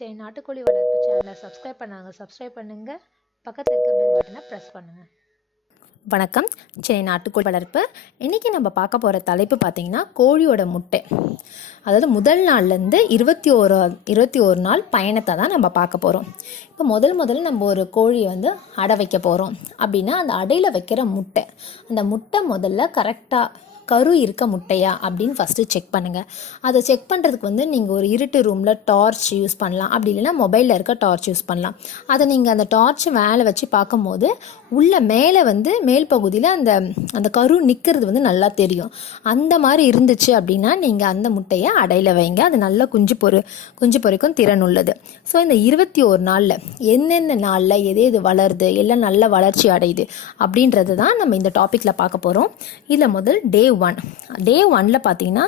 சரி நாட்டுக்கோழி வளர்ப்பு சேனலை சப்ஸ்கிரைப் பண்ணாங்க சப்ஸ்கிரைப் பண்ணுங்கள் பக்கத்தில் இருக்க பெல் பட்டனை ப்ரெஸ் பண்ணுங்கள் வணக்கம். சென்னை நாட்டுக்கோழி வளர்ப்பு. இன்றைக்கி நம்ம பார்க்க போகிற தலைப்பு பார்த்திங்கன்னா கோழியோட முட்டை. அதாவது முதல் நாள்லேருந்து இருபத்தி ஒரு இருபத்தி ஒரு நாள் பயணத்தை தான் நம்ம பார்க்க போகிறோம் இப்போ முதல் முதல்ல நம்ம ஒரு கோழியை வந்து அடை வைக்க போகிறோம் அப்படின்னா அந்த அடையில் வைக்கிற முட்டை. அந்த முட்டை முதல்ல கரெக்டாக கரு இருக்க முட்டையா அப்படின்னு ஃபஸ்ட்டு செக் பண்ணுங்கள் அதை செக் பண்ணுறதுக்கு வந்து நீங்கள் ஒரு இருட்டு ரூமில் டார்ச் யூஸ் பண்ணலாம். அப்படி இல்லைன்னா மொபைலில் இருக்க டார்ச் யூஸ் பண்ணலாம். அதை நீங்கள் அந்த டார்ச் மேலே வச்சு பார்க்கும்போது உள்ள மேலே வந்து மேல் பகுதியில் அந்த அந்த கரு நிற்கிறது வந்து நல்லா தெரியும். அந்த மாதிரி இருந்துச்சு அப்படின்னா நீங்கள் அந்த முட்டையை அடையில் வைங்க. அது நல்லா குஞ்சு பொறு குஞ்சு பொறிக்கும் திறன் உள்ளது. ஸோ இந்த இருபத்தி ஒரு நாளில் என்னென்ன நாளில் எது எது வளருது எல்லாம் நல்ல வளர்ச்சி அடையுது அப்படின்றது தான் நம்ம இந்த டாப்பிக்கில் பார்க்க போகிறோம் இதில் முதல் டே ஒன் டே ஒனில் பார்த்தீங்கன்னா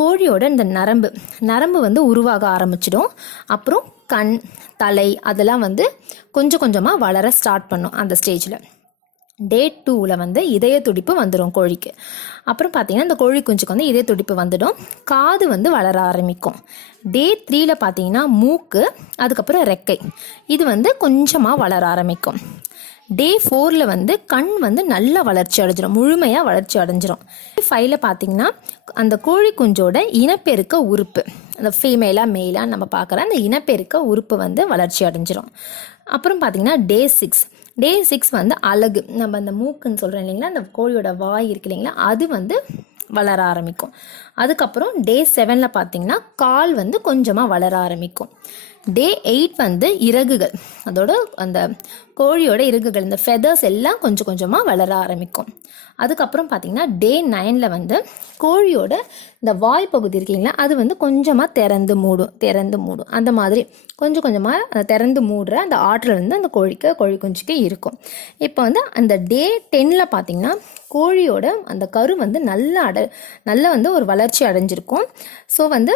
கோழியோட இந்த நரம்பு நரம்பு வந்து உருவாக ஆரம்பிச்சிடும். அப்புறம் கண் தலை அதெல்லாம் வந்து கொஞ்சம் கொஞ்சமாக வளர ஸ்டார்ட் பண்ணும் அந்த ஸ்டேஜில் டே டூவில் வந்து இதய துடிப்பு வந்துடும் கோழிக்கு. அப்புறம் பார்த்தீங்கன்னா இந்த கோழி குஞ்சுக்கு வந்து இதய துடிப்பு வந்துடும். காது வந்து வளர ஆரம்பிக்கும். டே த்ரீயில் பார்த்தீங்கன்னா மூக்கு அதுக்கப்புறம் ரெக்கை. இது வந்து கொஞ்சமாக வளர ஆரம்பிக்கும். டே ஃபோரில் வந்து கண் வந்து நல்லா வளர்ச்சி அடைஞ்சிரும். முழுமையாக வளர்ச்சி அடைஞ்சிரும். ஃபைவ்ல பார்த்தீங்கன்னா அந்த கோழி குஞ்சோட இனப்பெருக்க உறுப்பு அந்த ஃபீமேலாக மேலாக நம்ம பார்க்குற அந்த இனப்பெருக்க உறுப்பு வந்து வளர்ச்சி அடைஞ்சிரும். அப்புறம் பார்த்தீங்கன்னா டே சிக்ஸ் டே சிக்ஸ் வந்து அழகு. நம்ம அந்த மூக்குன்னு சொல்கிறோம் இல்லைங்களா அந்த கோழியோட வாய் இருக்கு இல்லைங்களா அது வந்து வளர ஆரம்பிக்கும். அதுக்கப்புறம் டே செவனில் பார்த்தீங்கன்னா கால் வந்து கொஞ்சமாக வளர ஆரம்பிக்கும். டே எயிட் வந்து இறகுகள். அதோட அந்த கோழியோட இறகுகள் இந்த ஃபெதர்ஸ் எல்லாம் கொஞ்சம் கொஞ்சமாக வளர ஆரம்பிக்கும். அதுக்கப்புறம் பார்த்தீங்கன்னா டே நைனில் வந்து கோழியோட இந்த வாய் பகுதி இருக்கீங்களா அது வந்து கொஞ்சமாக திறந்து மூடும் திறந்து மூடும். அந்த மாதிரி கொஞ்சம் கொஞ்சமாக திறந்து மூடுற அந்த ஆற்றல் வந்து அந்த கோழிக்கு கோழி குஞ்சுக்கு இருக்கும். இப்போ வந்து அந்த டே டென்னில் பார்த்திங்கன்னா கோழியோட அந்த கரு வந்து நல்லா அட நல்லா வந்து ஒரு வளர்ச்சி அடைஞ்சிருக்கும். ஸோ வந்து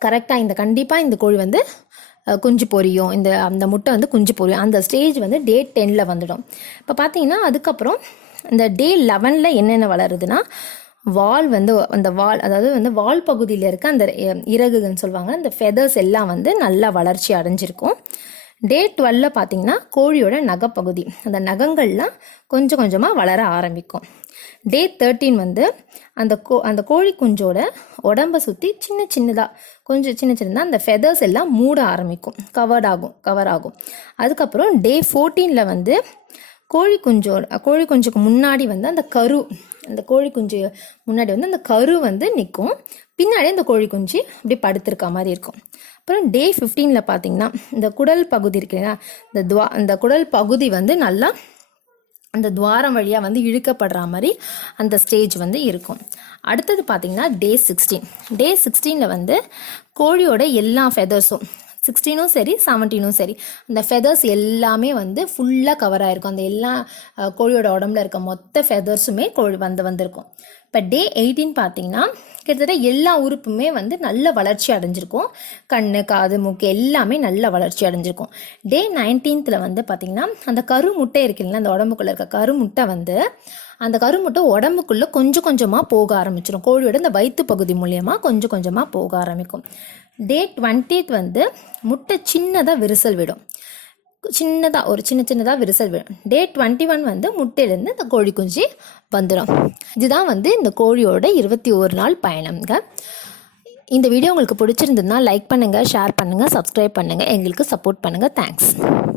கரெக்டாக இந்த கண்டிப்பாக இந்த கோழி வந்து குஞ்சு பொரியும். இந்த அந்த முட்டை வந்து குஞ்சு பொரியும். அந்த ஸ்டேஜ் வந்து டே டென்னில் வந்துடும். இப்போ பார்த்தீங்கன்னா அதுக்கப்புறம் இந்த டே லெவனில் என்னென்ன வளருதுன்னா வால் வந்து அந்த வால் அதாவது வந்து வால் பகுதியில் இருக்க அந்த அஹ், இறகுகள்னு சொல்லுவாங்க அந்த ஃபெதர்ஸ் எல்லாம் வந்து நல்லா வளர்ச்சி அடைஞ்சிருக்கும். டே டுவெல்ல பார்த்தீங்கன்னா கோழியோட நகப்பகுதி. அந்த நகங்கள்லாம் கொஞ்சம் கொஞ்சமாக வளர ஆரம்பிக்கும். டே தேர்ட்டீன் வந்து அந்த கோ அந்த கோழி குஞ்சோட உடம்பை சுற்றி சின்ன சின்னதாக கொஞ்சம் சின்ன சின்னதாக அந்த ஃபெதர்ஸ் எல்லாம் மூட ஆரம்பிக்கும். கவர்ட் ஆகும் கவர் ஆகும். அதுக்கப்புறம் டே ஃபோர்டீனில் வந்து கோழி குஞ்சோட கோழி குஞ்சுக்கு முன்னாடி வந்து அந்த கரு அந்த கோழி குஞ்சு முன்னாடி வந்து அந்த கரு வந்து நிற்கும் பின்னாடி அந்த கோழி குஞ்சு அப்படி படுத்திருக்க மாதிரி இருக்கும். அப்புறம் டே ஃபிஃப்டீனில் பார்த்தீங்கன்னா இந்த குடல் பகுதி இருக்கு இந்த துவா அந்த குடல் பகுதி வந்து நல்லா அந்த துவாரம் வழியாக வந்து இழுக்கப்படுற மாதிரி அந்த ஸ்டேஜ் வந்து இருக்கும். அடுத்தது பார்த்தீங்கன்னா டே சிக்ஸ்டீன் டே சிக்ஸ்டீனில் வந்து கோழியோட எல்லா ஃபெதர்ஸும் சிக்ஸ்டீனும் சரி செவன்டீனும் சரி. அந்த ஃபெதர்ஸ் எல்லாமே வந்து ஃபுல்லாக கவர் ஆகிருக்கும் அந்த எல்லா கோழியோட உடம்புல இருக்க மொத்த ஃபெதர்ஸுமே கோழி வந்து வந்திருக்கும். இப்போ டே எயிட்டீன் பார்த்தீங்கன்னா கிட்டத்தட்ட எல்லா உறுப்புமே வந்து நல்ல வளர்ச்சி அடைஞ்சிருக்கும். கண் காது மூக்கு எல்லாமே நல்ல வளர்ச்சி அடைஞ்சிருக்கும். டே நைன்டீன்த்தில் வந்து பார்த்தீங்கன்னா அந்த கரு முட்டை இருக்கு இல்லைங்களா அந்த உடம்புக்குள்ளே இருக்க கரு முட்டை வந்து அந்த கருமுட்டை உடம்புக்குள்ளே கொஞ்சம் கொஞ்சமாக போக ஆரம்பிச்சிடும் கோழியோட இந்த வயிற்று பகுதி மூலியமாக கொஞ்சம் கொஞ்சமாக போக ஆரம்பிக்கும். டே டுவெண்ட்டி வந்து முட்டை சின்னதாக விரிசல் விடும். சின்னதாக ஒரு சின்ன சின்னதாக விரிசல் விடும். டே டுவெண்ட்டி ஒன் வந்து முட்டையிலேருந்து இந்த கோழி குஞ்சு வந்துடும் இதுதான் வந்து இந்த கோழியோட இருபத்தி ஒரு நாள் பயணம்ங்க. இந்த வீடியோ உங்களுக்கு பிடிச்சிருந்ததுன்னா லைக் பண்ணுங்கள் ஷேர் பண்ணுங்கள் சப்ஸ்கிரைப் பண்ணுங்கள் எங்களுக்கு சப்போர்ட் பண்ணுங்கள் தேங்க்ஸ்